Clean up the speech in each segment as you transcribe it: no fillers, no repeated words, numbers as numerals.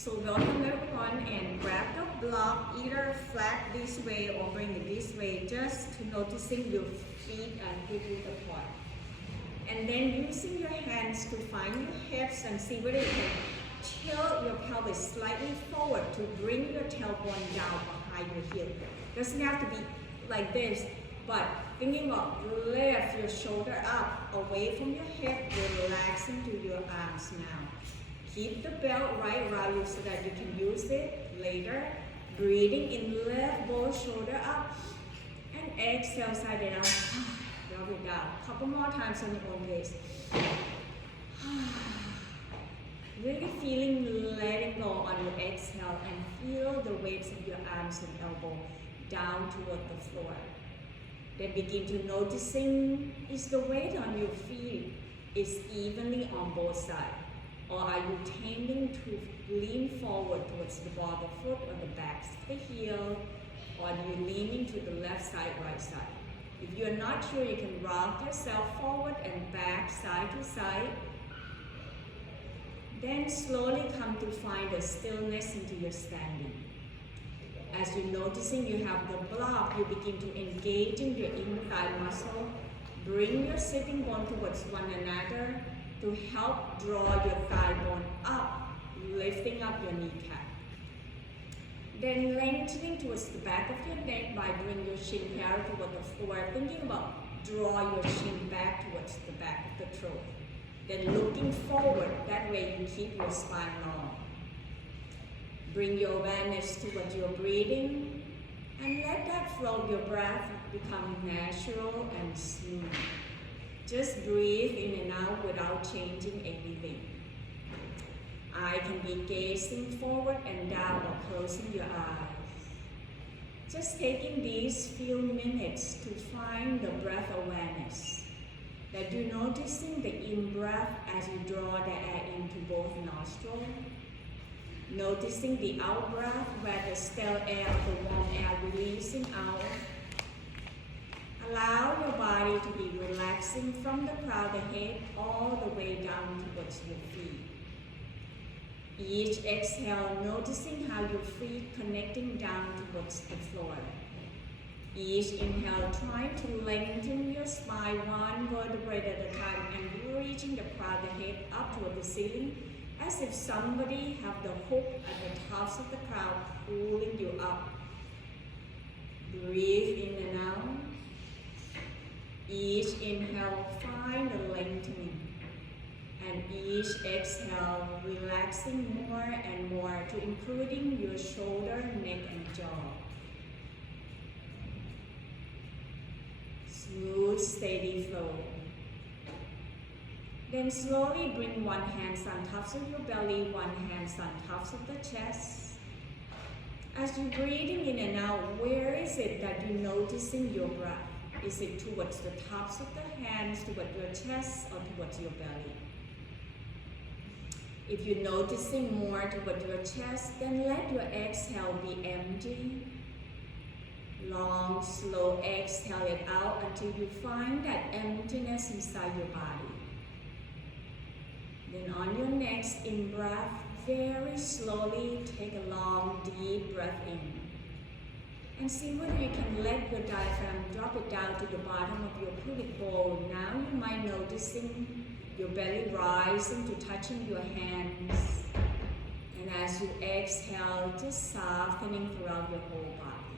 So welcome everyone, and grab the block either flat this way or bring it this way, just to noticing your feet and hip width apart. And then using your hands to find your hips and see whether you can tilt your pelvis slightly forward to bring your tailbone down behind your heel. Doesn't have to be like this, but thinking about lift your shoulder up away from your hip, relaxing to your arms now. Keep the belt right around you so that you can use it later. Breathing in, lift both shoulder up, and exhale, side it out. Drop it down. Couple more times on your own pace. Really feeling letting go on your exhale, and feel the weights of your arms and elbow down toward the floor. Then begin to noticing, is the weight on your feet is evenly on both sides? Or are you tending to lean forward towards the ball of the foot or the back of the heel? Or are you leaning to the left side, right side? If you're not sure, you can rock yourself forward and back, side to side. Then slowly come to find a stillness into your standing. As you're noticing you have the block, you begin to engage in your inner thigh muscle. Bring your sitting bone towards one another to help draw your thigh bone up, lifting up your kneecap. Then lengthening towards the back of your neck by bringing your shin parallel toward the floor, thinking about draw your shin back towards the back of the throat. Then looking forward, that way you keep your spine long. Bring your awareness towards your breathing, and let that flow of your breath become natural and smooth. Just breathe in and out without changing anything. I can be gazing forward and down or closing your eyes. Just taking these few minutes to find the breath awareness. That you're noticing the in-breath as you draw the air into both nostrils. Noticing the out-breath where the stale air of the warm air releasing out. Allow your body to be relaxing from the crown of the head all the way down towards your feet. Each exhale, noticing how your feet connecting down towards the floor. Each inhale, trying to lengthen your spine one vertebrae at a time and reaching the crown of the head up toward the ceiling, as if somebody have the hook at the tops of the crown pulling you up. Breathe in and out. Each inhale, find the lengthening. And each exhale, relaxing more and more to including your shoulder, neck, and jaw. Smooth, steady flow. Then slowly bring one hand on tops of your belly, one hand on tops of the chest. As you're breathing in and out, where is it that you're noticing your breath? Is it towards the tops of the hands, towards your chest, or towards your belly? If you're noticing more towards your chest, then let your exhale be empty. Long, slow exhale it out until you find that emptiness inside your body. Then on your next in-breath, very slowly take a long, deep breath in. And see whether you can let your diaphragm drop it down to the bottom of your pubic bowl. Now you might noticing your belly rising to touching your hands. And as you exhale, just softening throughout your whole body.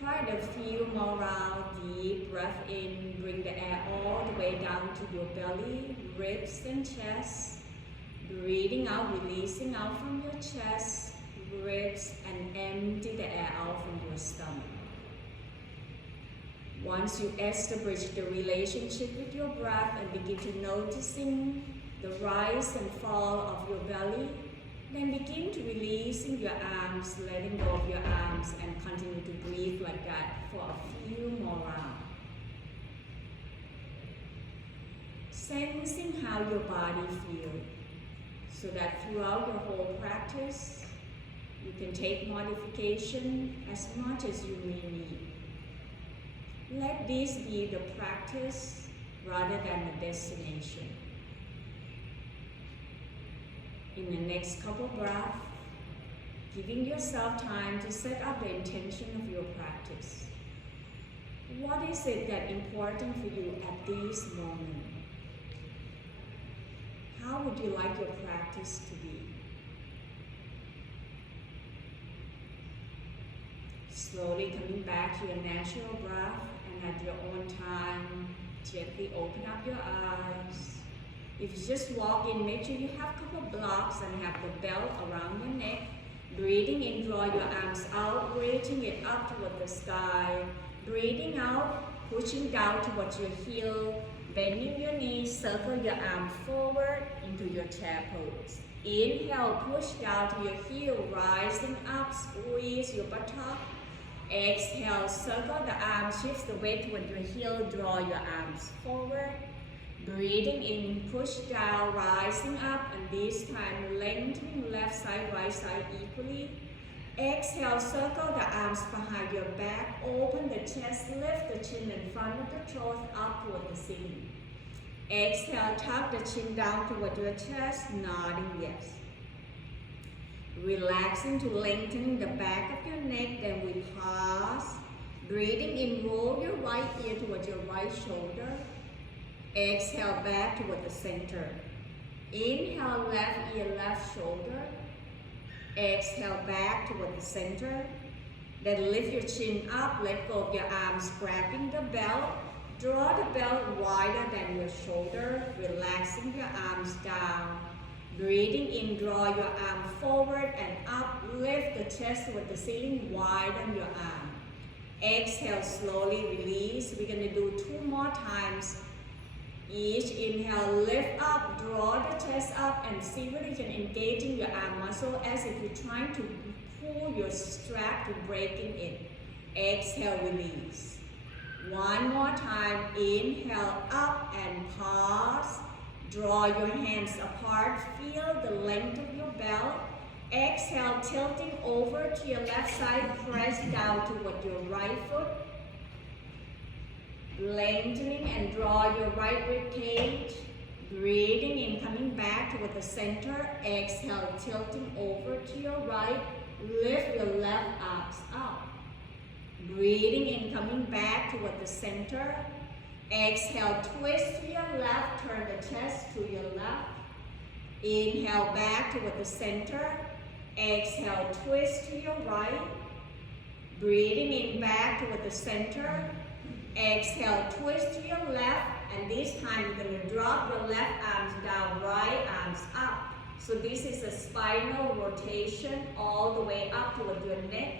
Try to feel more round, deep breath in. Bring the air all the way down to your belly, ribs and chest. Breathing out, releasing out from your chest, ribs, and empty the air out from your stomach. Once you establish the relationship with your breath and begin to noticing the rise and fall of your belly, then begin to releasing your arms, letting go of your arms, and continue to breathe like that for a few more rounds. Sensing how your body feels, so that throughout your whole practice, you can take modification as much as you may need. Let this be the practice rather than the destination. In the next couple breaths, giving yourself time to set up the intention of your practice. What is it that's important for you at this moment? How would you like your practice to be? Slowly coming back to your natural breath, and at your own time, gently open up your eyes. If you just walk in, make sure you have a couple blocks and have the belt around your neck. Breathing in, draw your arms out, reaching it up toward the sky. Breathing out, pushing down towards your heel, bending your knees, circle your arm forward into your chair pose. Inhale, push down to your heel, rising up, squeeze your buttock. Exhale, circle the arm, shift the weight toward your heel, draw your arms forward. Breathing in, push down, rising up, and this time lengthening left side, right side equally. Exhale, circle the arms behind your back, open the chest, lift the chin in front of the throat up toward the ceiling. Exhale, tuck the chin down toward your chest, nodding yes. Relaxing to lengthening the back of your neck, then we pause. Breathing in, roll your right ear toward your right shoulder. Exhale back toward the center. Inhale, left ear, left shoulder. Exhale back toward the center. Then lift your chin up, let go of your arms, grabbing the belt. Draw the belt wider than your shoulder, relaxing your arms down. Breathing in, draw your arm forward and up, lift the chest toward the ceiling, widen your arm. Exhale, slowly release. We're going to do 2 more times. Each inhale, lift up, draw the chest up, and see whether you can engage in your arm muscle as if you're trying to pull your strap to breaking it. Exhale, release. 1 more time, inhale up and pause. Draw your hands apart, feel the length of your belt. Exhale, tilting over to your left side, press down toward your right foot. Lengthening and draw your right rib cage. Breathing in, coming back toward the center. Exhale, tilting over to your right. Lift your left arms up. Breathing in, coming back toward the center. Exhale, twist to your left, turn the chest to your left. Inhale, back toward the center. Exhale, twist to your right. Breathing in, back toward the center. Exhale, twist to your left, and this time you're going to drop your left arms down, right arms up. So this is a spinal rotation all the way up toward your neck.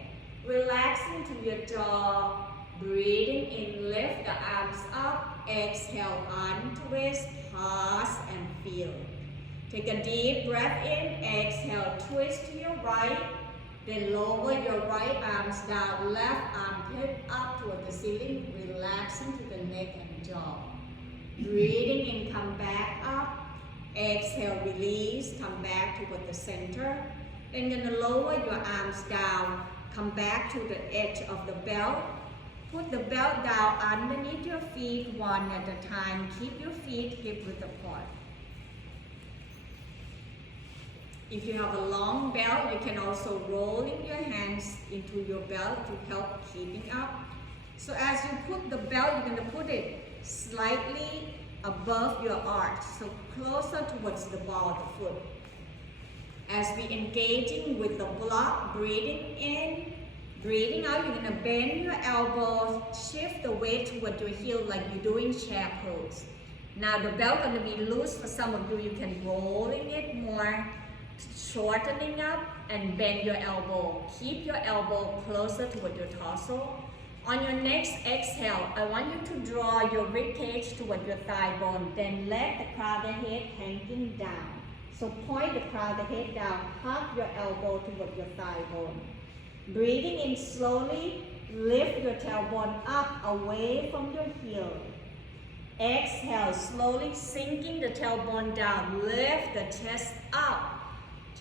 Relaxing to your jaw. Breathing in, lift the arms up. Exhale, untwist, pause, and feel. Take a deep breath in. Exhale, twist to your right. Then lower your right arms down, left armpit up toward the ceiling, relaxing to the neck and jaw. Breathing in, come back up. Exhale, release, come back toward the center. Then you're gonna lower your arms down, come back to the edge of the belt. Put the belt down underneath your feet, one at a time. Keep your feet hip width apart. If you have a long belt, you can also roll in your hands into your belt to help keeping up. So as you put the belt, you're going to put it slightly above your arch, so closer towards the ball of the foot. As we engaging with the block, breathing in, breathing out, you're going to bend your elbows, shift the weight toward your heel like you're doing chair pose. Now the belt going to be loose for some of you. You can rolling it more, shortening up, and bend your elbow. Keep your elbow closer toward your torso. On your next exhale, I want you to draw your rib cage toward your thigh bone. Then let the crown of the head hanging down. So point the crown of the head down, hug your elbow toward your thigh bone. Breathing in slowly, lift your tailbone up away from your heel. Exhale, slowly sinking the tailbone down, lift the chest up.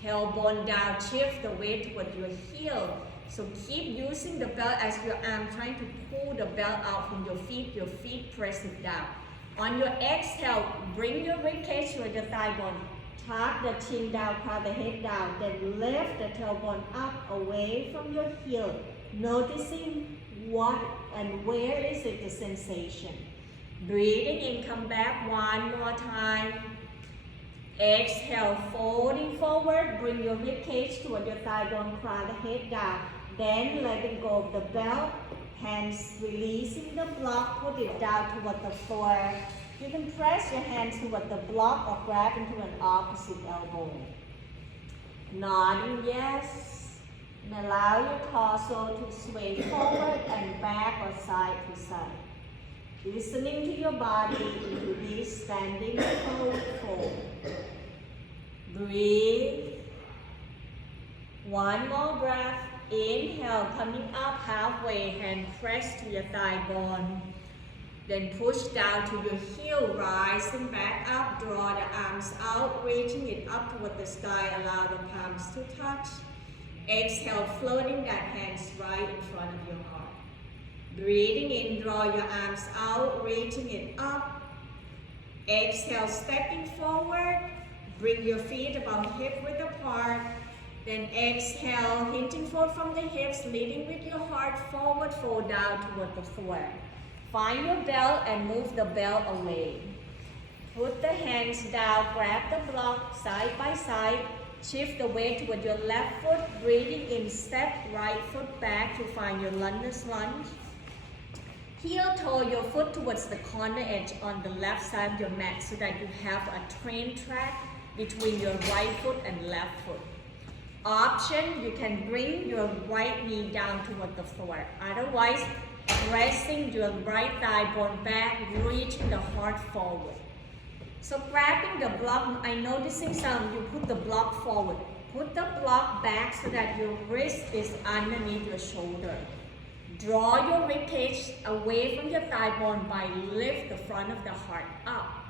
Tailbone down, shift the weight toward your heel. So keep using the belt as your arm trying to pull the belt out from your feet press it down. On your exhale, bring your rib cage toward your thigh bone. Tuck the chin down, crown the head down, then lift the tailbone up away from your heel, noticing what and where is it the sensation. Breathing in, come back one more time. Exhale, folding forward, bring your rib cage toward your thigh bone, crown the head down. Then letting go of the belt, hands releasing the block, put it down toward the floor. You can press your hands toward the block or grab into an opposite elbow. Nodding yes, and allow your torso to sway forward and back or side to side. Listening to your body into this standing forward fold. Breathe. One more breath. Inhale, coming up halfway, hand press to your thigh bone. Then push down to your heel, rising back up, draw the arms out, reaching it up toward the sky, allow the palms to touch. Exhale, floating that hands right in front of your heart. Breathing in, draw your arms out, reaching it up. Exhale, stepping forward, bring your feet about hip width apart. Then exhale, hinting forward from the hips, leading with your heart forward, fold down toward the floor. Find your belt and move the belt away. Put the hands down, grab the block side by side. Shift the weight toward your left foot, breathing in, step right foot back to find your lunge's lunge. Heel toe your foot towards the corner edge on the left side of your mat so that you have a train track between your right foot and left foot. Option, you can bring your right knee down toward the floor. Otherwise, pressing your right thigh bone back, reaching the heart forward. So grabbing the block, I'm noticing some, you put the block forward. Put the block back so that your wrist is underneath your shoulder. Draw your rib cage away from your thigh bone by lift the front of the heart up.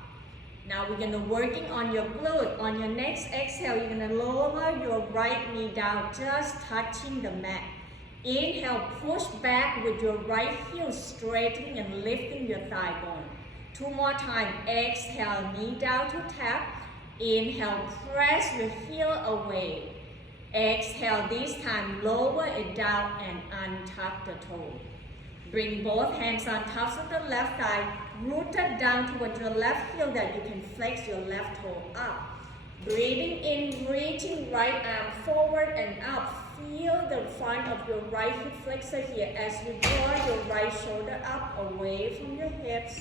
Now we're going to working on your glute. On your next exhale, you're going to lower your right knee down, just touching the mat. Inhale, push back with your right heel, straightening and lifting your thigh bone. Two more times. Exhale, knee down to tap. Inhale, press your heel away. Exhale, this time lower it down and untuck the toe. Bring both hands on tops of the left thigh, rooted down toward your left heel that you can flex your left toe up. Breathing in, reaching right arm forward and up. Feel the front of your right hip flexor here as you draw your right shoulder up away from your hips.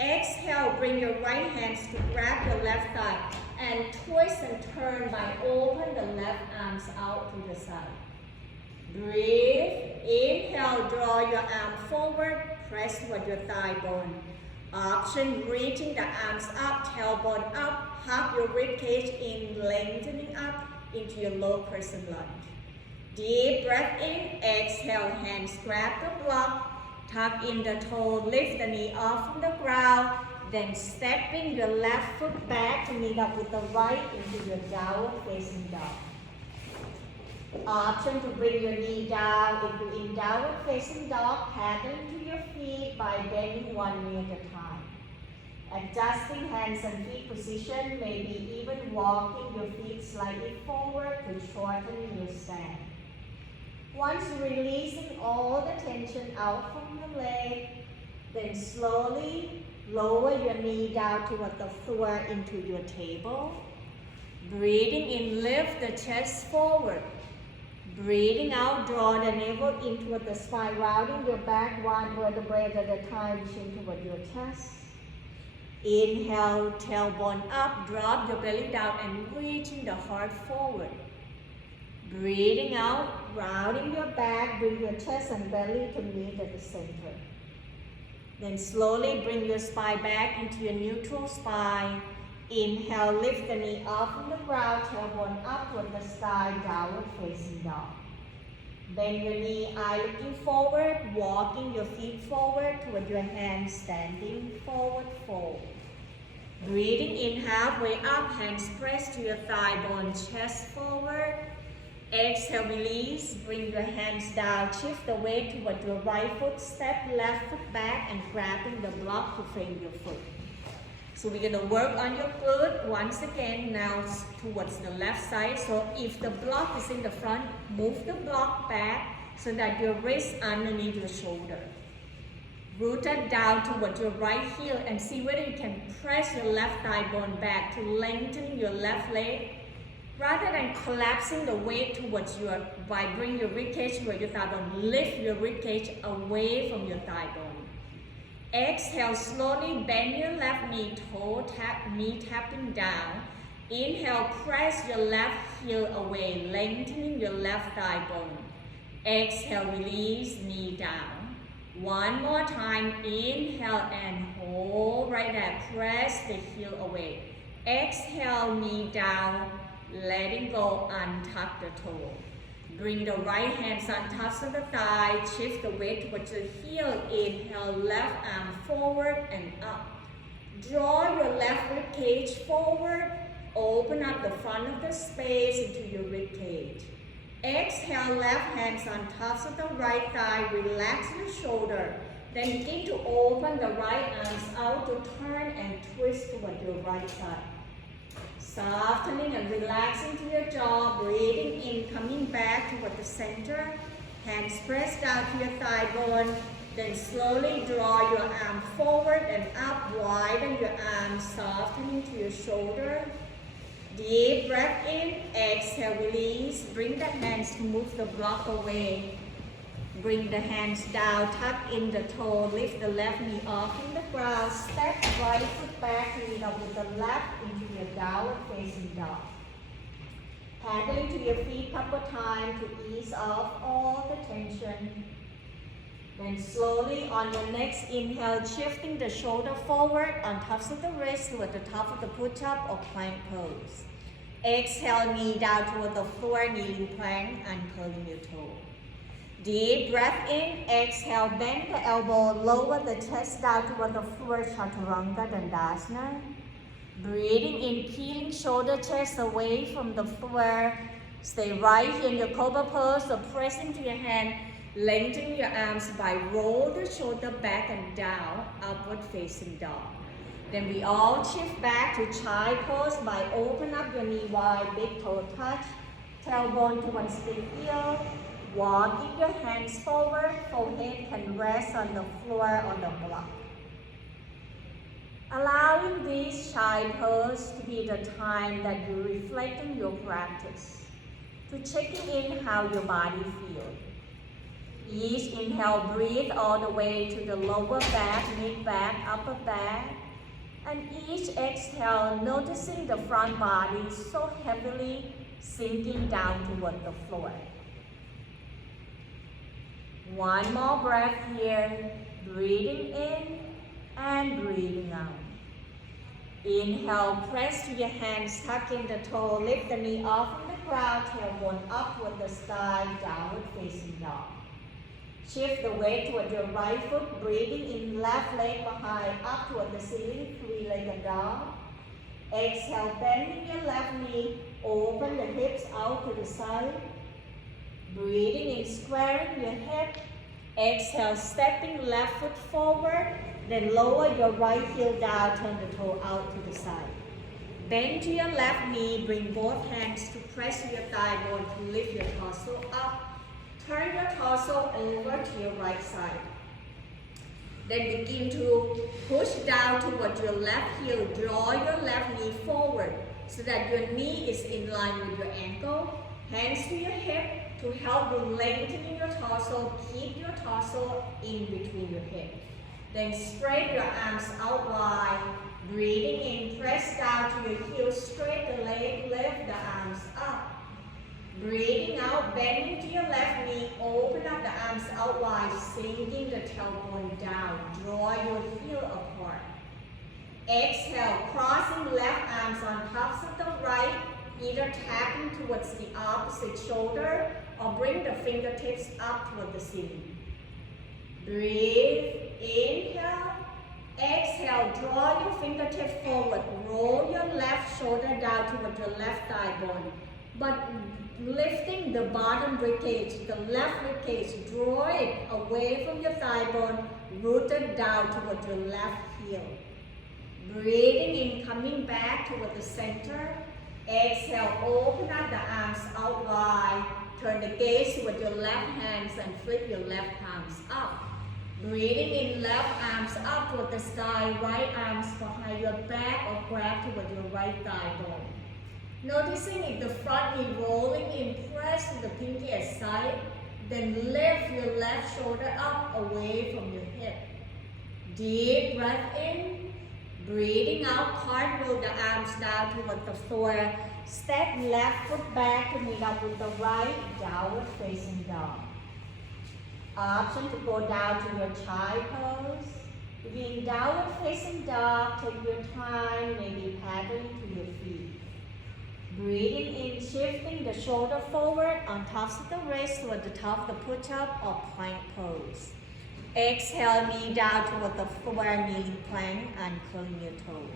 Exhale, bring your right hands to grab your left thigh and twist and turn by open the left arms out to the side. Breathe. Inhale, draw your arm forward, press toward your thigh bone. Option, reaching the arms up, tailbone up, hug your rib cage in, lengthening up into your low crescent lunge. Deep breath in, exhale, hands grab the block, tuck in the toe, lift the knee off from the ground, then stepping your left foot back to meet up with the right into your downward facing dog. Option to bring your knee down. If you're in downward facing dog, paddle to your feet by bending one knee at a time. Adjusting hands and feet position, maybe even walking your feet slightly forward to shorten your stand. Once releasing all the tension out from the leg, then slowly lower your knee down toward the floor into your table. Breathing in, lift the chest forward. Breathing out, draw the navel in toward the spine, rounding your back one vertebrae at a time, chin toward your chest. Inhale, tailbone up, drop your belly down and reaching the heart forward. Breathing out, rounding your back, bring your chest and belly to meet at the center. Then slowly bring your spine back into your neutral spine. Inhale, lift the knee off from the ground, tailbone up toward the sky, downward facing dog. Bend your knee, eye looking forward, walking your feet forward toward your hands, standing forward fold. Breathing in halfway up, hands press to your thigh bone, chest forward. Exhale, release, bring your hands down, shift the weight toward your right foot, step left foot back and grabbing the block to frame your foot. So we're going to work on your glute once again, now towards the left side. So if the block is in the front, move the block back so that your wrist underneath your shoulder. Root it down towards your right heel and see whether you can press your left thigh bone back to lengthen your left leg. Rather than collapsing the weight towards by bringing your ribcage toward your thigh bone, lift your ribcage away from your thigh bone. Exhale, slowly bend your left knee, knee tapping down. Inhale, press your left heel away, lengthening your left thigh bone. Exhale, release, knee down. One more time, inhale and hold right there. Press the heel away. Exhale, knee down, letting go, untuck the toe. Bring the right hands on tops of the thigh, shift the weight towards the heel. Inhale, left arm forward and up. Draw your left rib cage forward. Open up the front of the space into your rib cage. Exhale, left hands on tops of the right thigh. Relax your shoulder. Then begin to open the right arms out to turn and twist toward your right side. Softening and relaxing to your jaw, breathing in, coming back toward the center. Hands press down to your thigh bone. Then slowly draw your arm forward and up, widen your arms, softening to your shoulder. Deep breath in, exhale, release. Bring the hands to move the block away. Bring the hands down, tuck in the toe, lift the left knee off in the ground. Step right foot back, lean up with the left into your downward facing dog. Paddling to your feet a couple times to ease off all the tension. Then slowly on your next inhale, shifting the shoulder forward on tops of the wrist toward the top of the push-up or plank pose. Exhale, knee down toward the floor, kneeling plank, and curling your toe. Deep breath in, exhale, bend the elbow, lower the chest down toward the floor, Chaturanga Dandasana. Breathing in, peeling shoulder, chest away from the floor. Stay right here in your Cobra pose, so press into your hand, lengthen your arms by roll the shoulder back and down, upward facing dog. Then we all shift back to child pose by open up your knee wide, big toe touch, tailbone towards the heel. Walking your hands forward, forehead can rest on the floor on the block. Allowing this child pose to be the time that you reflect on your practice, to checking in how your body feels. Each inhale, breathe all the way to the lower back, mid back, upper back. And each exhale, noticing the front body so heavily sinking down toward the floor. One more breath here, breathing in and breathing out. Inhale, press to your hands, tuck in the toe, lift the knee off from the ground, tailbone up toward the sky, downward facing dog. Shift the weight toward your right foot, breathing in, left leg behind, up toward the ceiling, three-legged dog. Exhale, bending your left knee, open the hips out to the side. Breathing in, squaring your hip. Exhale, stepping left foot forward, then lower your right heel down, turn the toe out to the side. Bend to your left knee, bring both hands to press your thigh bone to lift your torso up. Turn your torso over to your right side. Then begin to push down toward your left heel. Draw your left knee forward so that your knee is in line with your ankle. Hands to your hip to help you lengthening your torso. Keep your torso in between your hips. Then spread your arms out wide. Breathing in, press down to your heels, straight the leg, lift the arms up. Breathing out, bending to your left knee, open up the arms out wide, sinking the tailbone down. Draw your heel apart. Exhale, crossing left arms on tops of the right, either tapping towards the opposite shoulder or bring the fingertips up toward the ceiling. Breathe, inhale, exhale, draw your fingertips forward, roll your left shoulder down toward your left thigh bone, but lifting the bottom ribcage, the left ribcage, draw it away from your thigh bone, rooted down toward your left heel. Breathing in, coming back toward the center. Exhale, open up the arms out wide. Turn the gaze toward your left hands and flip your left palms up. Breathing in, left arms up toward the sky, right arms behind your back or grab toward your right thigh bone. Noticing if the front knee rolling in, press to the pinky aside, then lift your left shoulder up away from your hip. Deep breath in, breathing out, cartwheel the arms down toward the floor. Step left foot back to meet up with the right, downward facing dog. Option to go down to your child pose. To be in downward facing dog, take your time, maybe paddling to your feet. Breathing in, shifting the shoulder forward on tops of the wrist toward the top of the push-up or plank pose. Exhale, knee down toward the floor, kneeling plank and curling your toe.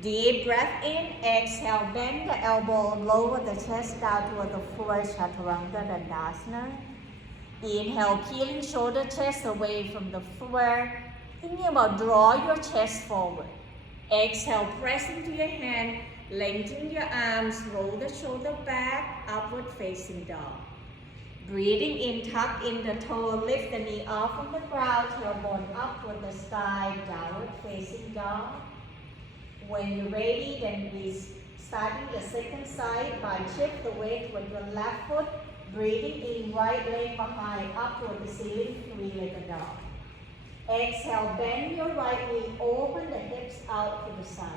Deep breath in, exhale, bend the elbow, lower the chest down toward the floor, Chaturanga Dandasana. Inhale, peeling shoulder chest away from the floor. Thinking about draw your chest forward. Exhale, press into your hand, lengthen your arms, roll the shoulder back, upward facing dog. Breathing in, tuck in the toe, lift the knee off from the ground, tailbone up toward the sky, downward facing dog. When you're ready, then we starting the second side by shift the weight with your left foot, breathing in, right leg behind, up toward the ceiling, three-legged dog. Exhale, bend your right knee, open the hips out to the side.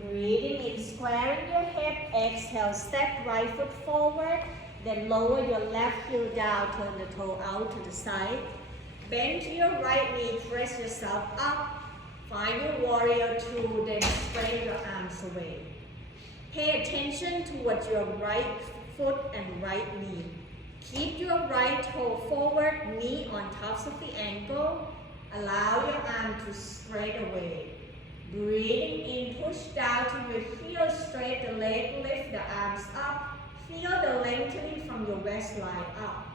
Breathing in, squaring your hip, exhale, step right foot forward, then lower your left heel down, turn the toe out to the side. Bend your right knee, press yourself up. Find your warrior two, then spread your arms away. Pay attention towards your right foot and right knee. Keep your right toe forward, knee on tops of the ankle. Allow your arm to spread away. Breathing in, push down to your heel, straight the leg, lift the arms up. Feel the lengthening from your waistline up.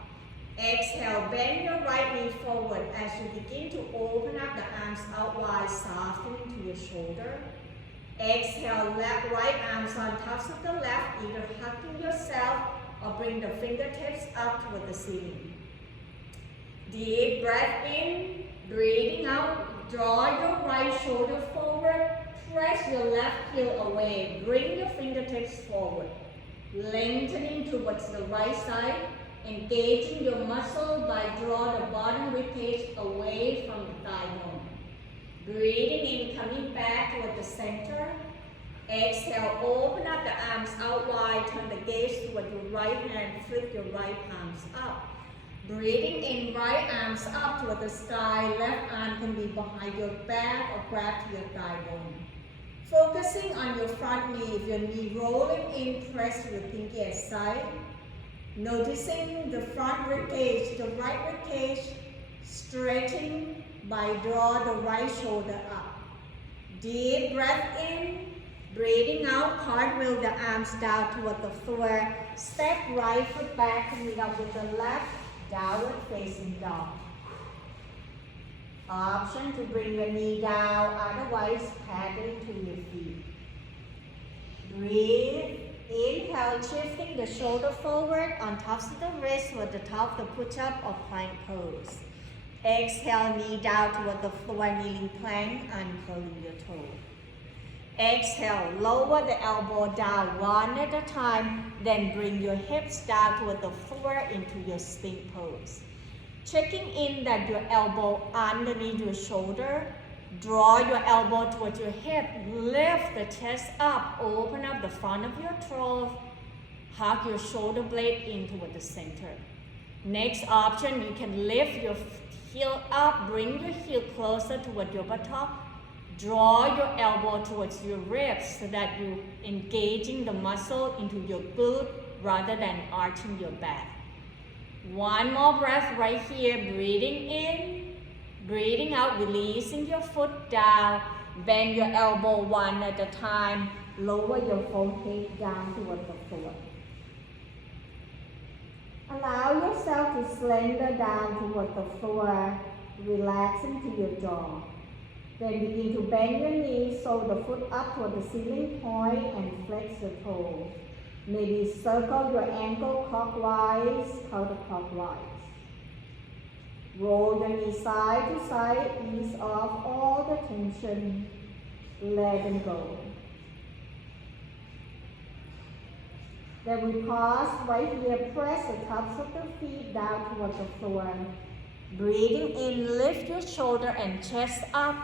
Exhale, bend your right knee forward as you begin to open up the arms out wide, softening to your shoulder. Exhale, left, right arms on tops of the left, either hugging yourself or bring the fingertips up toward the ceiling. Deep breath in, breathing out, draw your right shoulder forward, press your left heel away, bring your fingertips forward. Lengthening towards the right side, engaging your muscle by draw the bottom ribcage away from the thigh bone. Breathing in, coming back toward the center. Exhale, open up the arms out wide, turn the gaze toward your right hand, flip your right palms up. Breathing in, right arms up toward the sky, left arm can be behind your back or grab to your thigh bone. Focusing on your front knee, if your knee rolling in, press your pinky aside. Noticing the front ribcage, the right ribcage, stretching by draw the right shoulder up. Deep breath in, breathing out, cartwheel the arms down toward the floor. Step right foot back to meet up with the left, downward facing dog. Option to bring your knee down, otherwise paddling to your feet. Breathe. Inhale, shifting the shoulder forward on tops of the wrist with the top of the push-up or plank pose. Exhale, knee down toward the floor, kneeling plank and curling your toe. Exhale, lower the elbow down one at a time, then bring your hips down toward the floor into your sphinx pose. Checking in that your elbow underneath your shoulder. Draw your elbow towards your hip, lift the chest up, open up the front of your throat, hug your shoulder blade in toward the center. Next option, you can lift your heel up, bring your heel closer toward your buttock, draw your elbow towards your ribs so that you're engaging the muscle into your glute rather than arching your back. One more breath right here, breathing in. Breathing out, releasing your foot down, bend your elbow one at a time, lower your forehead down toward the floor. Allow yourself to slender down toward the floor, relaxing to your jaw. Then begin to bend your knees, so the foot up toward the ceiling point and flex the toe. Maybe circle your ankle clockwise, counterclockwise. Roll your knees side to side, ease off all the tension, let them go. Then we pause right here, press the tops of the feet down towards the floor. Breathing in, lift your shoulder and chest up,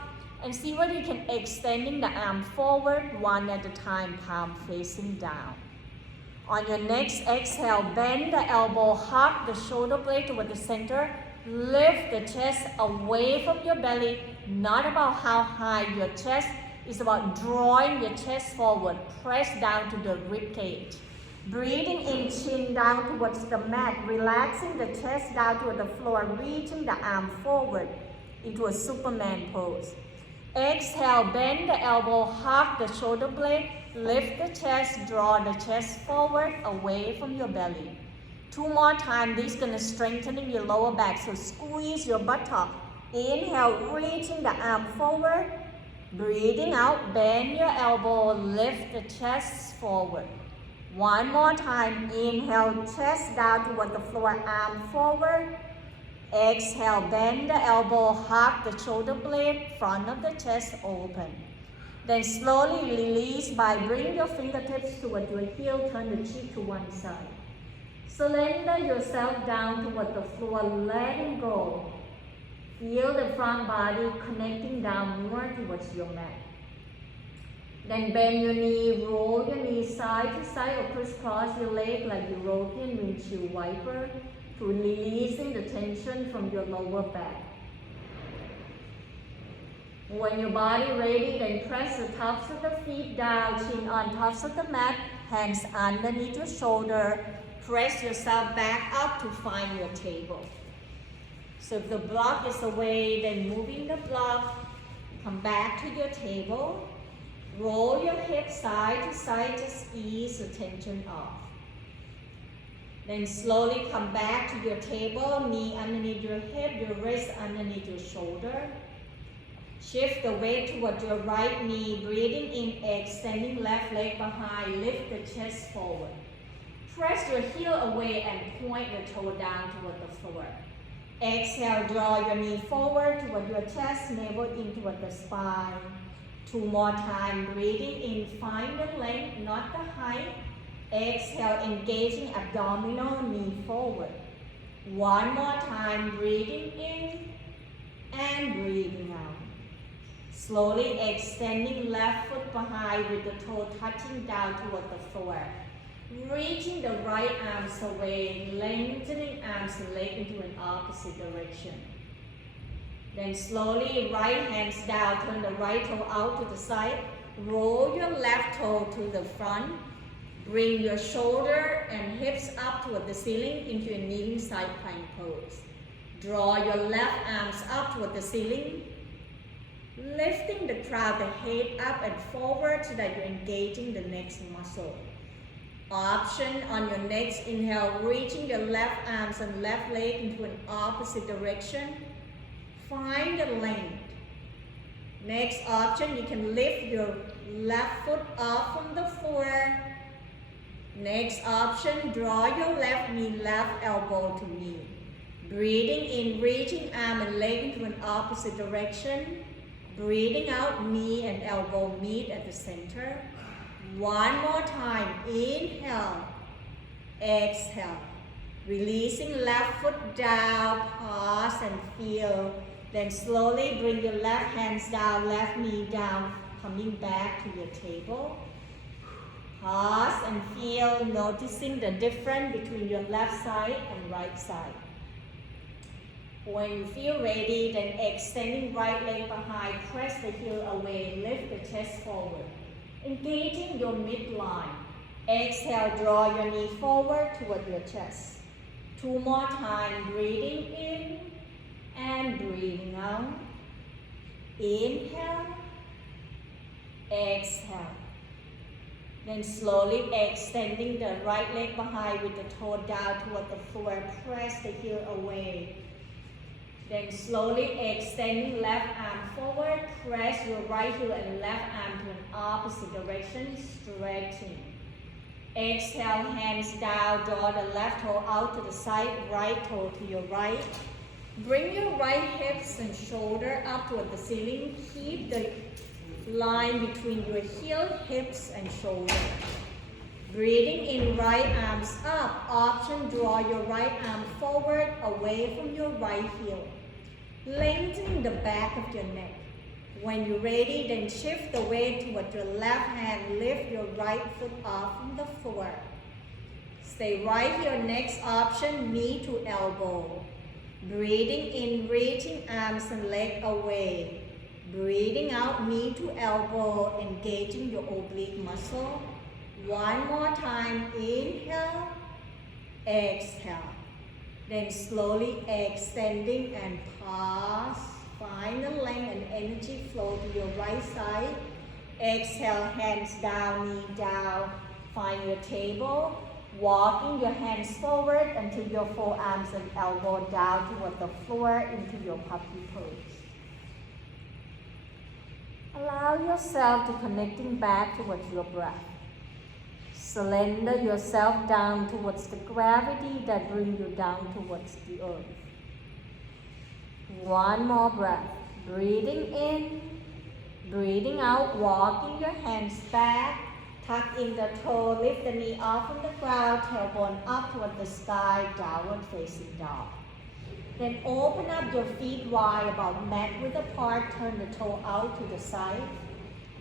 and see whether you can extending the arm forward one at a time, palm facing down. On your next exhale, bend the elbow, hug the shoulder blade toward the center, lift the chest away from your belly, not about how high your chest, it's about drawing your chest forward, press down to the rib cage. Breathing in, chin down towards the mat, relaxing the chest down toward the floor, reaching the arm forward into a Superman pose. Exhale, bend the elbow, hug the shoulder blade, lift the chest, draw the chest forward away from your belly. 2 more times, this is going to strengthen your lower back, so squeeze your buttock. Inhale, reaching the arm forward. Breathing out, bend your elbow, lift the chest forward. 1 more time, inhale, chest down toward the floor, arm forward. Exhale, bend the elbow, hug the shoulder blade, front of the chest open. Then slowly release by bringing your fingertips toward your heel, turn the cheek to one side. Surrender yourself down toward the floor, letting go. Feel the front body connecting down more towards your mat. Then bend your knee, roll your knee side to side or crisscross your leg like European windshield wiper to releasing the tension from your lower back. When your body ready, then press the tops of the feet down, chin on tops of the mat, hands underneath your shoulder. Press yourself back up to find your table. So if the block is away, then moving the block, come back to your table. Roll your hips side to side, just ease the tension off. Then slowly come back to your table, knee underneath your hip, your wrist underneath your shoulder. Shift the weight toward your right knee, breathing in, extending left leg behind, lift the chest forward. Press your heel away and point your toe down toward the floor. Exhale, draw your knee forward toward your chest, navel in toward the spine. 2 more times, breathing in, find the length, not the height. Exhale, engaging abdominal, knee forward. 1 more time, breathing in and breathing out. Slowly extending left foot behind with the toe touching down toward the floor. Reaching the right arms away, lengthening arms and leg into an opposite direction. Then slowly, right hands down, turn the right toe out to the side. Roll your left toe to the front. Bring your shoulder and hips up toward the ceiling into a kneeling side plank pose. Draw your left arms up toward the ceiling. Lifting the crown, the head up and forward so that you're engaging the next muscle. Option on your next inhale, reaching your left arms and left leg into an opposite direction. Find the length. Next option, you can lift your left foot off from the floor. Next option, draw your left knee, left elbow to knee. Breathing in, reaching arm and leg into an opposite direction. Breathing out, knee and elbow meet at the center. 1 more time, inhale, exhale. Releasing left foot down, pause and feel. Then slowly bring your left hands down, left knee down, coming back to your table. Pause and feel, noticing the difference between your left side and right side. When you feel ready, then extending right leg behind, press the heel away, lift the chest forward. Engaging your midline. Exhale, draw your knee forward toward your chest. 2 more times, breathing in and breathing out. Inhale, exhale. Then slowly extending the right leg behind with the toe down toward the floor. Press the heel away. Then slowly extending left arm forward, press your right heel and left arm to an opposite direction, stretching. Exhale, hands down, draw the left toe out to the side, right toe to your right. Bring your right hips and shoulder up toward the ceiling. Keep the line between your heel, hips, and shoulder. Breathing in, right arms up. Option, draw your right arm forward, away from your right heel. Lengthening the back of your neck. When you're ready, then shift the weight toward your left hand. Lift your right foot off from the floor. Stay right here. Next option, knee to elbow. Breathing in, reaching arms and leg away. Breathing out, knee to elbow, engaging your oblique muscle. One more time, inhale, exhale. Then slowly extending and pause. Find the length and energy flow to your right side. Exhale, hands down, knee down. Find your table. Walking your hands forward until your forearms and elbow down toward the floor into your puppy pose. Allow yourself to connecting back towards your breath. Surrender yourself down towards the gravity that brings you down towards the earth. One more breath. Breathing in, breathing out, walking your hands back. Tuck in the toe, lift the knee off from the ground, tailbone up toward the sky, downward facing dog. Then open up your feet wide, about mat width apart, turn the toe out to the side.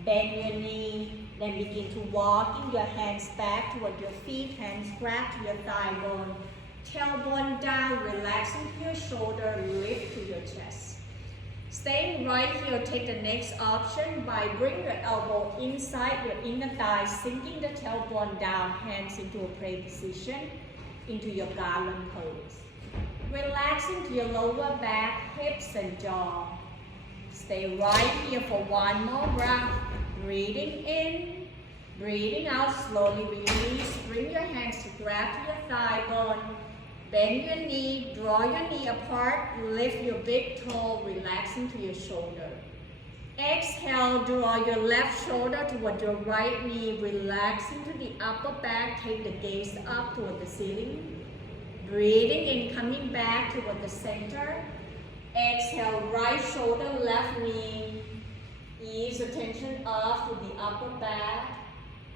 Bend your knee, then begin to walking your hands back toward your feet, hands grab to your thigh bone. Tailbone down, relaxing to your shoulder, lift to your chest. Staying right here, take the next option by bring your elbow inside your inner thigh, sinking the tailbone down, hands into a prayer position, into your Garland Pose. Relaxing to your lower back, hips and jaw. Stay right here for one more breath. Breathing in, breathing out, slowly release. Bring your hands to grab to your thigh bone. Bend your knee, draw your knee apart, lift your big toe, relaxing to your shoulder. Exhale, draw your left shoulder toward your right knee, relaxing to the upper back, take the gaze up toward the ceiling. Breathing in, coming back toward the center. Exhale, right shoulder, left knee. Ease the tension off to the upper back.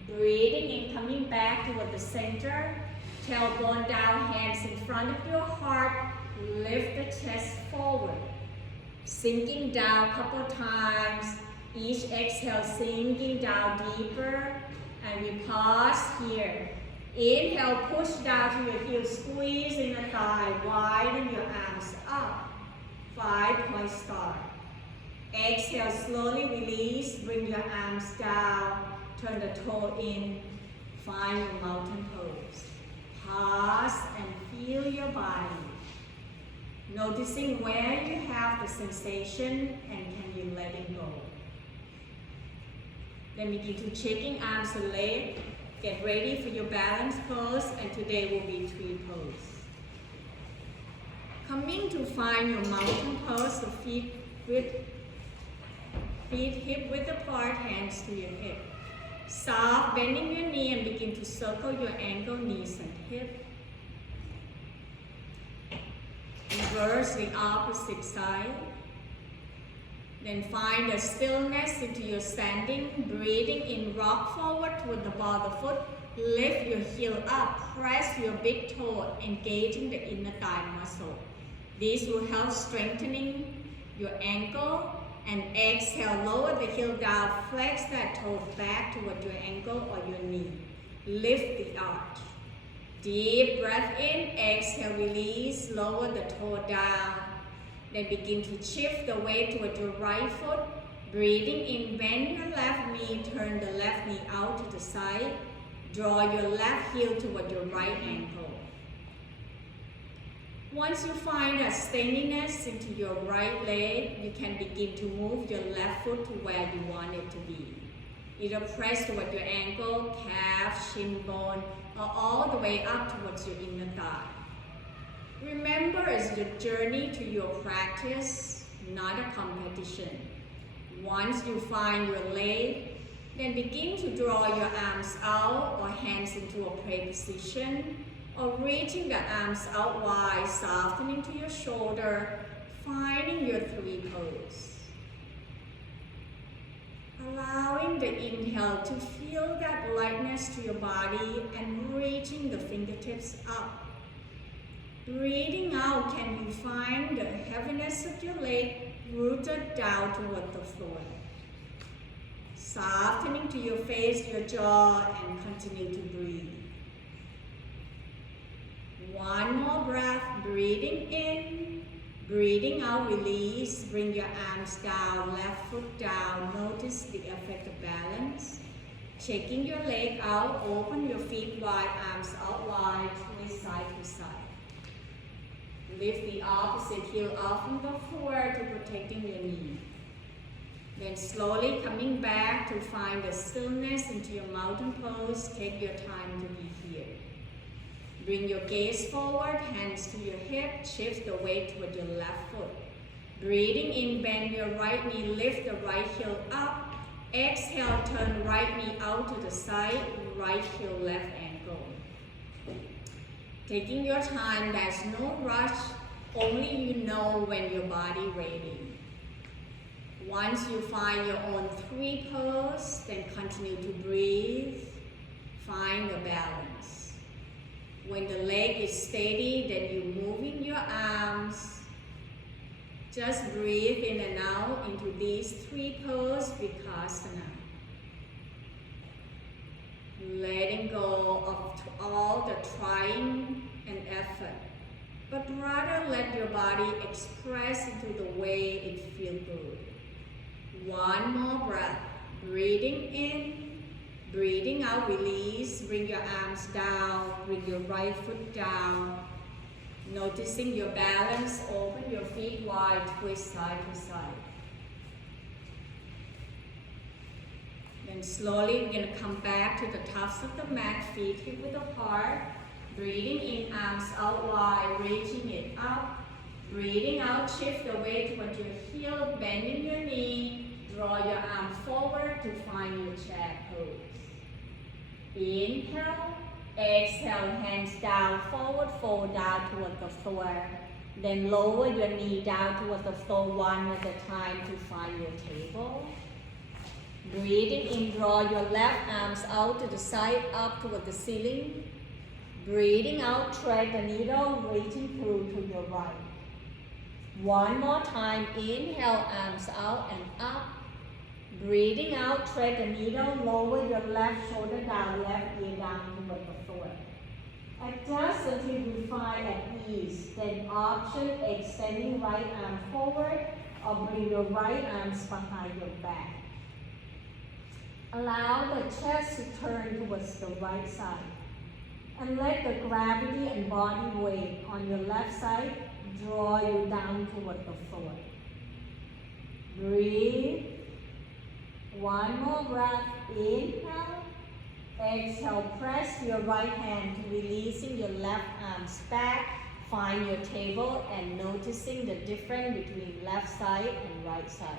Breathing in, coming back toward the center. Tailbone down, hands in front of your heart. Lift the chest forward. Sinking down a couple times. Each exhale, sinking down deeper. And we pause here. Inhale, push down to your heels, squeeze in the thigh, widen your arms up. 5-point start. Exhale, slowly release, bring your arms down, turn the toe in, find your mountain pose. Pause and feel your body. Noticing where you have the sensation and can you let it go. Then begin to shaking arms and legs. Get ready for your balance pose, and today will be tree pose. Coming to find your mountain pose, so feet hip width apart, hands to your hip. Soft, bending your knee and begin to circle your ankle, knees and hip. Reverse the opposite side. Then find a stillness into your standing, breathing in, rock forward toward the ball of the foot, lift your heel up, press your big toe, engaging the inner thigh muscle. This will help strengthening your ankle, and exhale, lower the heel down, flex that toe back toward your ankle or your knee. Lift the arch. Deep breath in, exhale, release, lower the toe down. Then begin to shift the weight toward your right foot. Breathing in, bend your left knee, turn the left knee out to the side. Draw your left heel toward your right ankle. Once you find a steadiness into your right leg, you can begin to move your left foot to where you want it to be. Either press toward your ankle, calf, shin bone, or all the way up towards your inner thigh. Remember, it's the journey to your practice, not a competition. Once you find your leg, then begin to draw your arms out or hands into a prayer position, or reaching the arms out wide, softening to your shoulder, finding your three pose. Allowing the inhale to feel that lightness to your body and reaching the fingertips up. Breathing out, can you find the heaviness of your leg rooted down toward the floor? Softening to your face, your jaw, and continue to breathe. One more breath, breathing in, breathing out, release. Bring your arms down, left foot down. Notice the effect of balance. Checking your leg out, open your feet wide, arms out wide, twist side to side. Lift the opposite heel off from the floor to protecting your knee. Then slowly coming back to find the stillness into your mountain pose. Take your time to be here. Bring your gaze forward, hands to your hip, shift the weight toward your left foot. Breathing in, bend your right knee, lift the right heel up. Exhale, turn right knee out to the side, right heel, left ankle. Taking your time, there's no rush, only you know when your body ready. Once you find your own three pose, then continue to breathe, find the balance. When the leg is steady, then you move in your arms. Just breathe in and out into these three poses, Vipassana. Letting go of all the trying and effort, but rather let your body express into the way it feels good. One more breath. Breathing in, breathing out, release. Bring your arms down, bring your right foot down. Noticing your balance, open your feet wide, twist side to side. Then slowly we're going to come back to the tops of the mat, feet hip width apart. Breathing in, arms out wide, reaching it up. Breathing out, shift the weight toward your heel, bending your knee. Draw your arm forward to find your chair pose. Inhale, exhale, hands down, forward, fold down toward the floor. Then lower your knee down toward the floor one at a time to find your table. Breathing in, draw your left arms out to the side, up toward the ceiling. Breathing out, thread the needle, reaching through to your right. One more time, inhale, arms out and up. Breathing out, thread the needle, lower your left shoulder down, left ear down toward the floor. Adjust until you find at ease. Then option, extending right arm forward or bring your right arms behind your back. Allow the chest to turn towards the right side. And let the gravity and body weight on your left side draw you down toward the floor. Breathe. One more breath. Inhale. Exhale. Press your right hand to releasing your left arms back. Find your table and noticing the difference between left side and right side.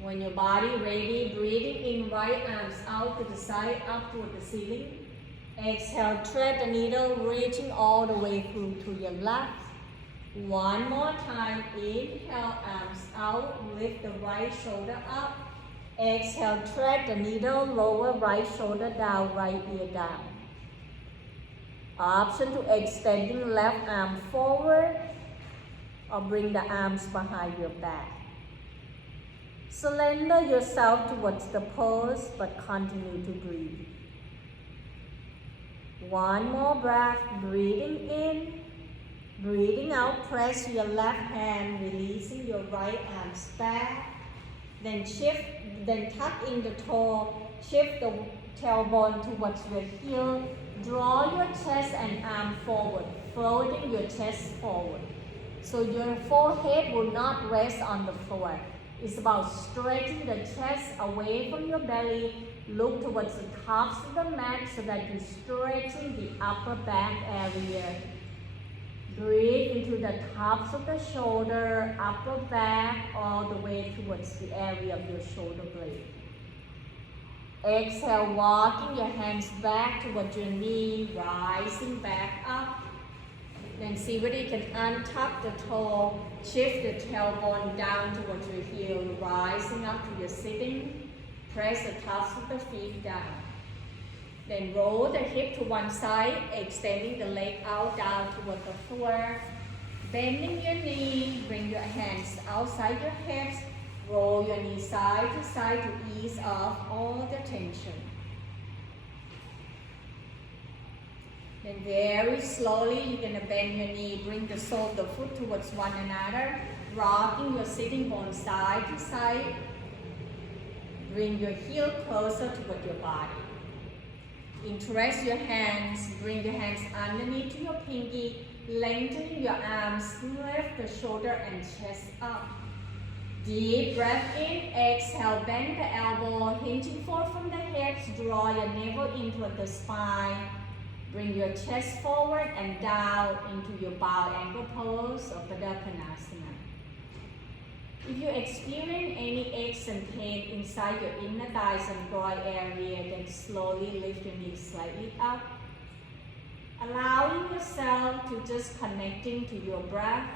When your body ready, breathing in, right arms out to the side, up toward the ceiling. Exhale, thread the needle, reaching all the way through to your left. One more time. Inhale, arms out, lift the right shoulder up. Exhale, thread the needle, lower right shoulder down, right ear down. Option to extending left arm forward or bring the arms behind your back. Surrender yourself towards the pose, but continue to breathe. One more breath, breathing in, breathing out, press your left hand, releasing your right arms back. Then tuck in the toe, shift the tailbone towards your heel, draw your chest and arm forward, folding your chest forward. So your forehead will not rest on the floor. It's about stretching the chest away from your belly. Look towards the tops of the mat so that you're stretching the upper back area. Breathe into the tops of the shoulder, upper back, all the way towards the area of your shoulder blade. Exhale, walking your hands back towards your knee, rising back up. Then see whether you can untuck the toe, shift the tailbone down towards your heel, rising up to your sitting. Press the tops of the feet down. Then roll the hip to one side, extending the leg out down toward the floor. Bending your knee, bring your hands outside your hips. Roll your knee side to side to ease off all the tension. Then very slowly, you're going to bend your knee, bring the sole of the foot towards one another, rocking your sitting bone side to side. Bring your heel closer toward your body. Interlace your hands, bring your hands underneath your pinky, lengthening your arms, lift the shoulder and chest up. Deep breath in, exhale, bend the elbow, hinging forward from the hips, draw your navel in toward the spine. Bring your chest forward and down into your bow ankle pose of Konasana. If you experience any aches and pain inside your inner thighs and groin area, then slowly lift your knees slightly up. Allowing yourself to just connecting to your breath,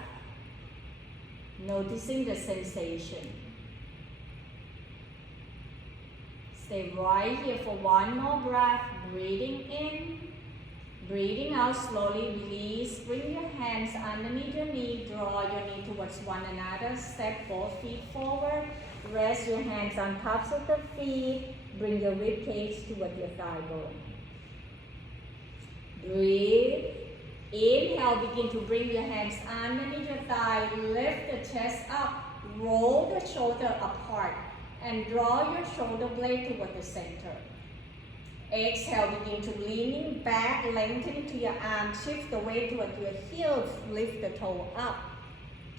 noticing the sensation. Stay right here for one more breath, breathing in. Breathing out, slowly release. Bring your hands underneath your knee. Draw your knee towards one another. Step both feet forward. Rest your hands on tops of the feet. Bring your rib cage toward your thigh bone. Breathe. Inhale, begin to bring your hands underneath your thigh. Lift the chest up. Roll the shoulder apart. And draw your shoulder blade toward the center. Exhale, begin to leaning back, lengthening to your arm, shift the weight toward your heels, lift the toe up.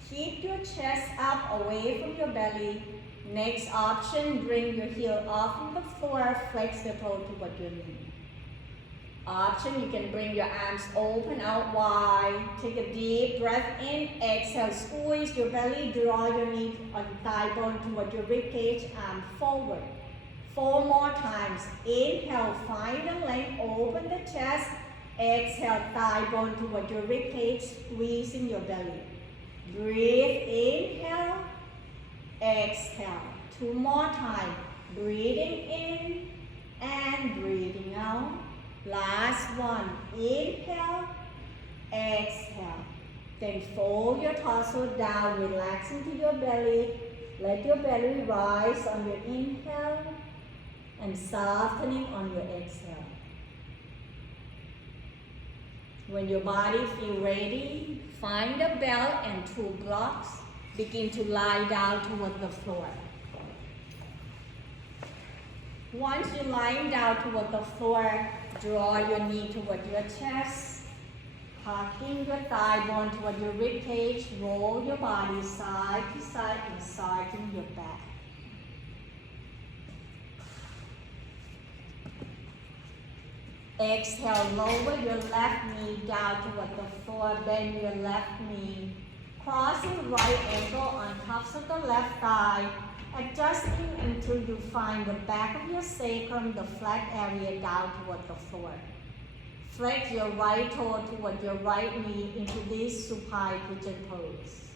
Keep your chest up, away from your belly. Next option, bring your heel off from the floor, flex the toe toward your knee. Option, you can bring your arms open out wide. Take a deep breath in, exhale, squeeze your belly, draw your knee on thigh bone toward your rib cage, arm forward. 4 more times. Inhale, find the length, open the chest. Exhale, thigh bone toward your rib cage, squeezing your belly. Breathe, inhale, exhale. 2 more times. Breathing in and breathing out. Last one. Inhale, exhale. Then fold your torso down, relax into your belly. Let your belly rise on your inhale and softening on your exhale. When your body feels ready, find a belt and 2 blocks. Begin to lie down toward the floor. Once you're lying down toward the floor, draw your knee toward your chest. Tucking your thigh bone toward your rib cage, roll your body side to side, massaging your back. Exhale, lower your left knee down toward the floor, bend your left knee. Crossing right ankle on tops of the left thigh, adjusting until you find the back of your sacrum, the flat area down toward the floor. Flex your right toe toward your right knee into this supine pigeon pose.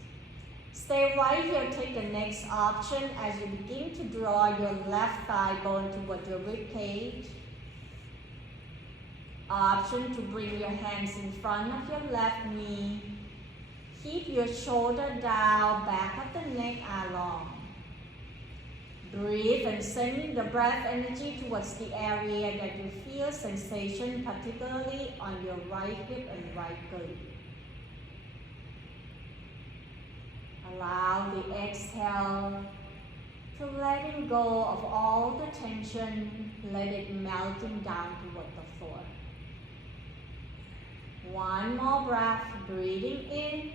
Stay right here, take the next option as you begin to draw your left thigh bone toward your rib cage. Option to bring your hands in front of your left knee. Keep your shoulder down, back of the neck are long. Breathe and sending the breath energy towards the area that you feel sensation, particularly on your right hip and right glute. Allow the exhale to letting go of all the tension, let it melting down toward the floor. One more breath, breathing in,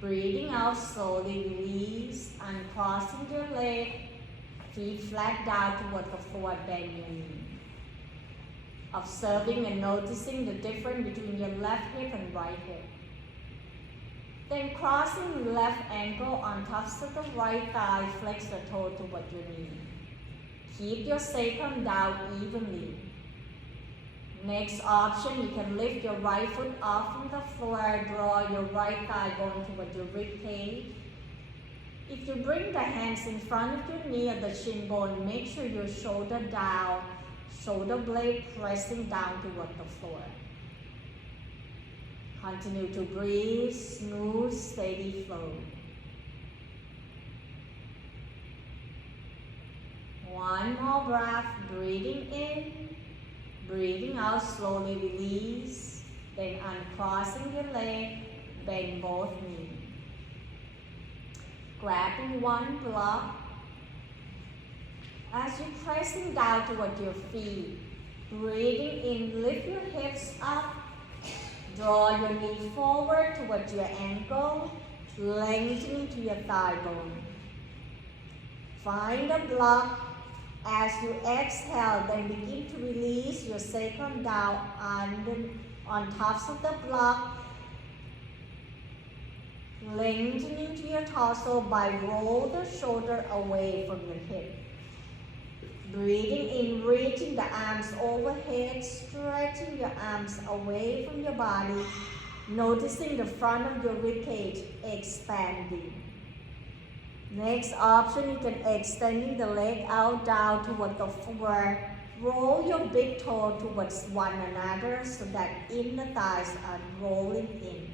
breathing out, slowly release, uncrossing your leg, feet flat down toward the floor, bend your knee. Observing and noticing the difference between your left hip and right hip. Then crossing left ankle on top of the right thigh, flex the toe toward your knee. Keep your sacrum down evenly. Next option, you can lift your right foot off from the floor, draw your right thigh going toward your rib cage. If you bring the hands in front of your knee at the shin bone, make sure your shoulder down, shoulder blade pressing down toward the floor. Continue to breathe, smooth, steady flow. One more breath, breathing in, breathing out, slowly release. Then uncrossing your leg, bend both knees. Grabbing one block. As you're pressing down toward your feet, breathing in, lift your hips up. Draw your knee forward towards your ankle, lengthening to your thigh bone. Find a block. As you exhale, then begin to release your sacrum down on tops of the block, lengthening to your torso by roll the shoulder away from your hip. Breathing in, reaching the arms overhead, stretching your arms away from your body, noticing the front of your ribcage expanding. Next option, you can extending the leg out down toward the floor. Roll your big toe towards one another so that inner thighs are rolling in.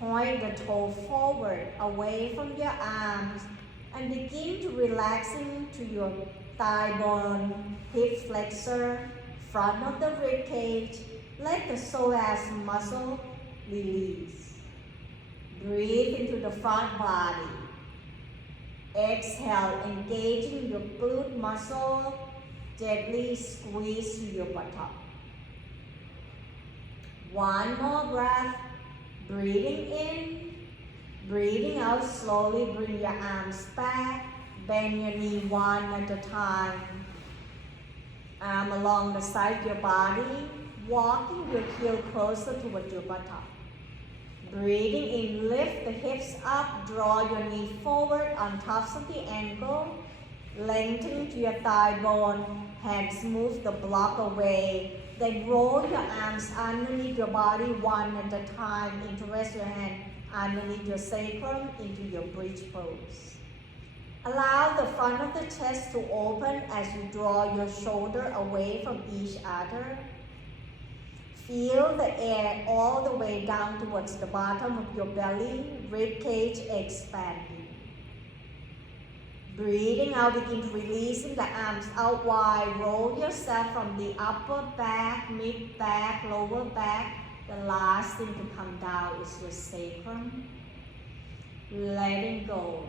Point the toe forward, away from your arms, and begin to relaxing to your thigh bone, hip flexor, front of the rib cage. Let the psoas muscle release. Breathe into the front body. Exhale, engaging your glute muscle. Gently squeeze to your buttock. One more breath. Breathing in, breathing out slowly. Bring your arms back. Bend your knee one at a time. Arm along the side of your body, walking your heel closer toward your buttock. Breathing in, lift the hips up, draw your knee forward on tops of the ankle, lengthening to your thigh bone, hands move the block away. Then roll your arms underneath your body one at a time. Interlace your hand underneath your sacrum into your bridge pose. Allow the front of the chest to open as you draw your shoulder away from each other. Feel the air all the way down towards the bottom of your belly, rib cage expanding. Breathing out, begin releasing the arms out wide. Roll yourself from the upper back, mid back, lower back. The last thing to come down is your sacrum. Letting go.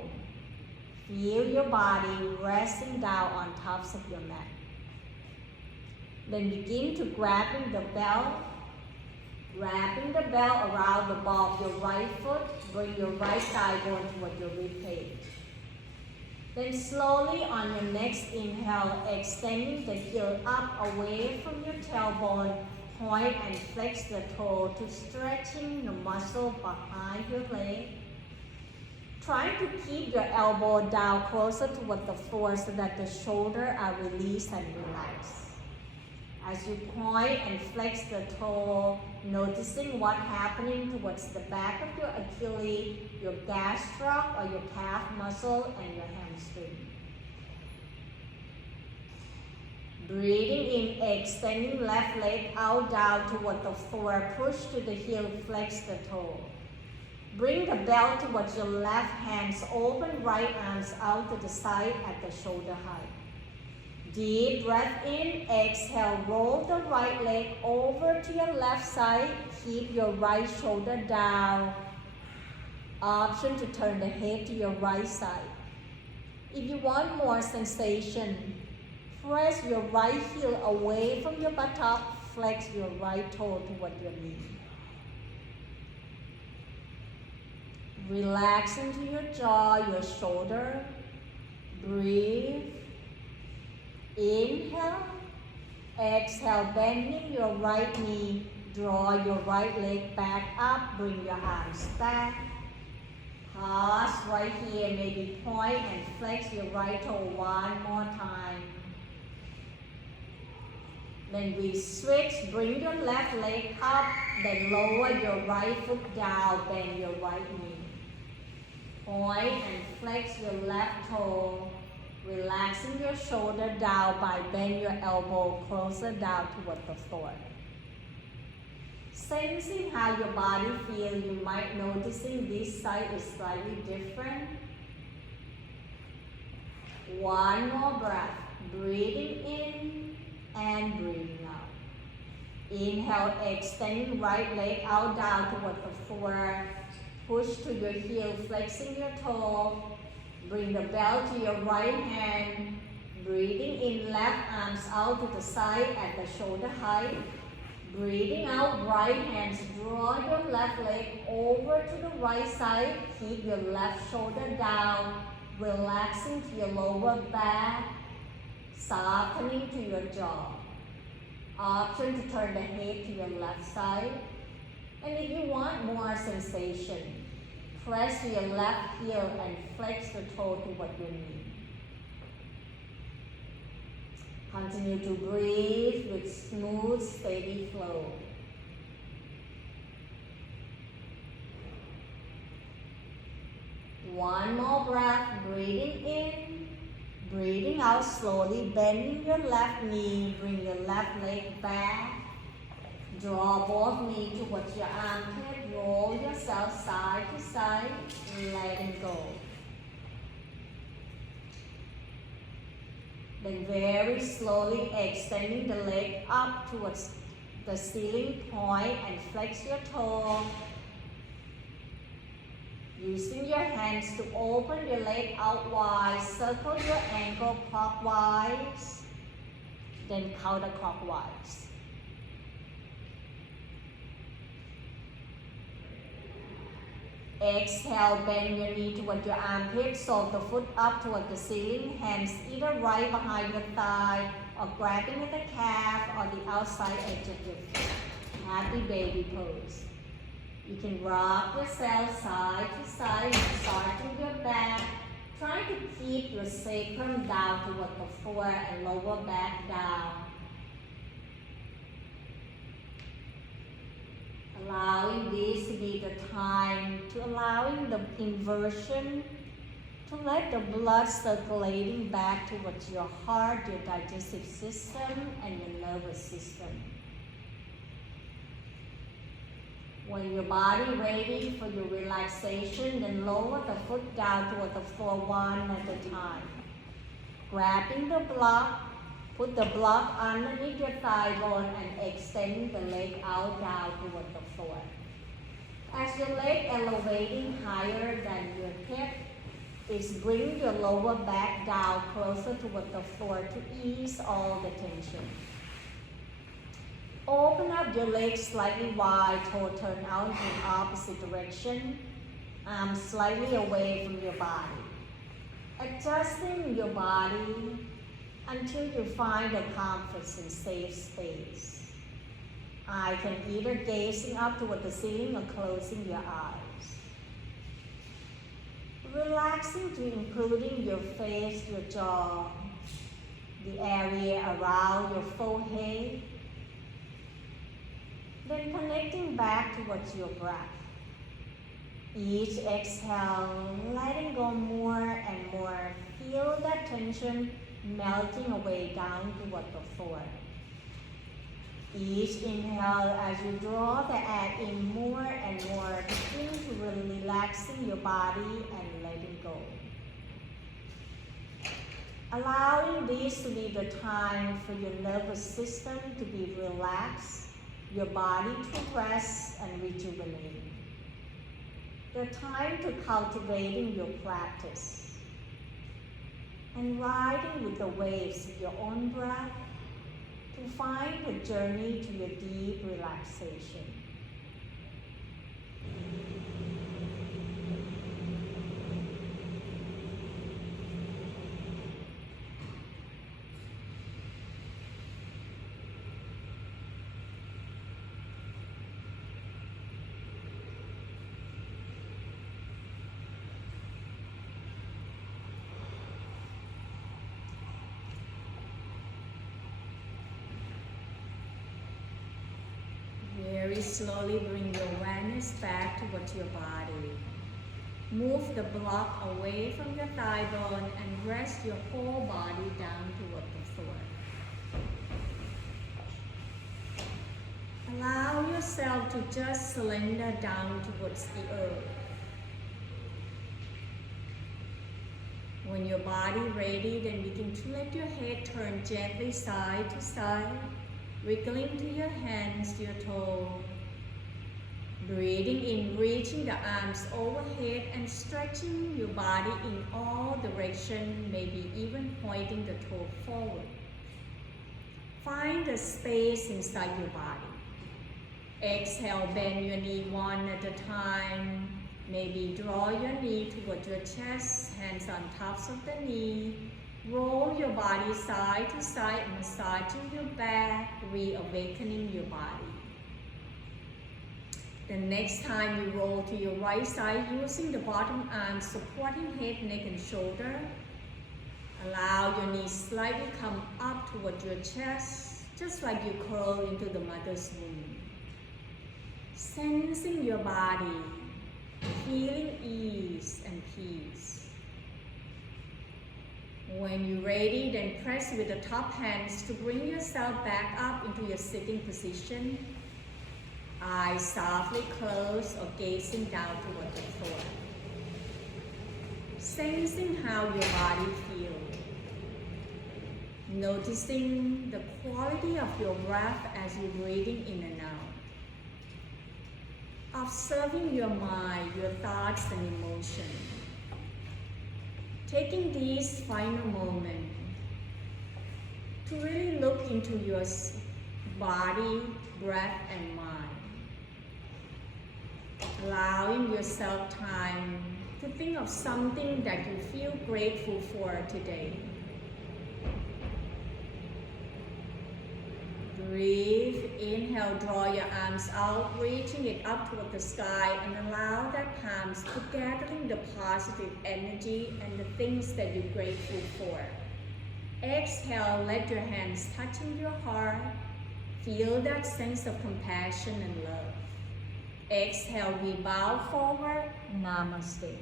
Feel your body resting down on tops of your mat. Then begin to grabbing the belt. Wrapping the belt around the ball of your right foot. Bring your right thigh going toward your rib cage. Then slowly on your next inhale, extending the heel up away from your tailbone. Point and flex the toe to stretching the muscle behind your leg. Trying to keep your elbow down closer toward the floor so that the shoulders are released and relaxed. As you point and flex the toe, noticing what's happening towards the back of your Achilles, your gastroc or your calf muscle, and your hamstring. Breathing in, extending left leg out down toward the floor, push to the heel, flex the toe. Bring the belt towards your left, hands open, right arms out to the side at the shoulder height. Deep breath in, exhale, roll the right leg over to your left side, keep your right shoulder down. Option to turn the head to your right side. If you want more sensation, press your right heel away from your buttock, flex your right toe toward your knee. Relax into your jaw, your shoulder. Breathe. Inhale. Exhale, bending your right knee. Draw your right leg back up. Bring your arms back. Pause right here, maybe point and flex your right toe one more time. Then we switch, bring your left leg up, then lower your right foot down, bend your right knee. Point and flex your left toe, relaxing your shoulder down by bend your elbow closer down toward the floor. Sensing how your body feels, you might noticing this side is slightly different. One more breath, breathing in and breathing out. Inhale, extending right leg out down toward the floor. Push to your heel, flexing your toe. Bring the belt to your right hand. Breathing in, left arms out to the side at the shoulder height. Breathing out, right hands, draw your left leg over to the right side. Keep your left shoulder down, relaxing to your lower back, softening to your jaw. Option to turn the head to your left side. And if you want more sensation, press your left heel and flex the toe toward your knee. Continue to breathe with smooth, steady flow. One more breath, breathing in, breathing out slowly, bending your left knee, bring your left leg back. Draw both knees towards your armpit, roll yourself side to side, letting go. Then very slowly extending the leg up towards the ceiling point and flex your toe. Using your hands to open your leg out wide, circle your ankle clockwise, then counterclockwise. Exhale, bend your knee toward your armpit, sole the foot up toward the ceiling, hands either right behind your thigh or grabbing at the calf or the outside edge of your foot. Happy baby pose. You can rock yourself side to side, massaging your back. Try to keep your sacrum down toward the floor and lower back down. Allowing this to be the time to allowing the inversion to let the blood circulating back towards your heart, your digestive system, and your nervous system. When your body ready for your relaxation, then lower the foot down toward the floor one at a time. Grabbing the block, put the block underneath your thigh bone and extending the leg out down toward the floor. As your leg elevating higher than your hip, is bring your lower back down closer toward the floor to ease all the tension. Open up your legs slightly wide, toe turn out in opposite direction, arms slightly away from your body. Adjusting your body until you find a comfort and safe space. I can either gazing up toward the ceiling or closing your eyes. Relaxing to including your face, your jaw, the area around your forehead. Then connecting back towards your breath. Each exhale, letting go more and more. Feel that tension melting away down toward the floor. Each inhale, as you draw the air in more and more, begin to relaxing your body and letting go. Allowing this to be the time for your nervous system to be relaxed, your body to rest and rejuvenate. The time to cultivating your practice and riding with the waves of your own breath to find the journey to your deep relaxation. Very slowly bring your awareness back towards your body. Move the block away from your thigh bone and rest your whole body down toward the floor. Allow yourself to just surrender down towards the earth. When your body ready, then begin to let your head turn gently side to side, wiggling to your hands, your toes. Breathing in, reaching the arms overhead and stretching your body in all directions, maybe even pointing the toe forward. Find the space inside your body. Exhale, bend your knee one at a time. Maybe draw your knee toward your chest, hands on tops of the knee. Roll your body side to side, massaging your back, reawakening your body. The next time you roll to your right side, using the bottom arm supporting head, neck, and shoulder. Allow your knees slightly come up toward your chest, just like you curl into the mother's womb. Sensing your body, feeling ease and peace. When you're ready, then press with the top hands to bring yourself back up into your sitting position. Eyes softly closed or gazing down toward the floor. Sensing how your body feels. Noticing the quality of your breath as you're breathing in and out. Observing your mind, your thoughts and emotions. Taking these final moments to really look into your body, breath and mind. Allowing yourself time to think of something that you feel grateful for today. Breathe, inhale, draw your arms out, reaching it up toward the sky, and allow that palms to gathering the positive energy and the things that you're grateful for. Exhale, let your hands touching your heart. Feel that sense of compassion and love. Exhale, we bow forward. Namaste.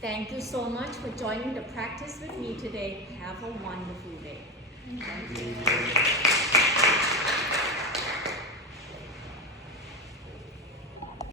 Thank you so much for joining the practice with me today. Have a wonderful day. Thank you.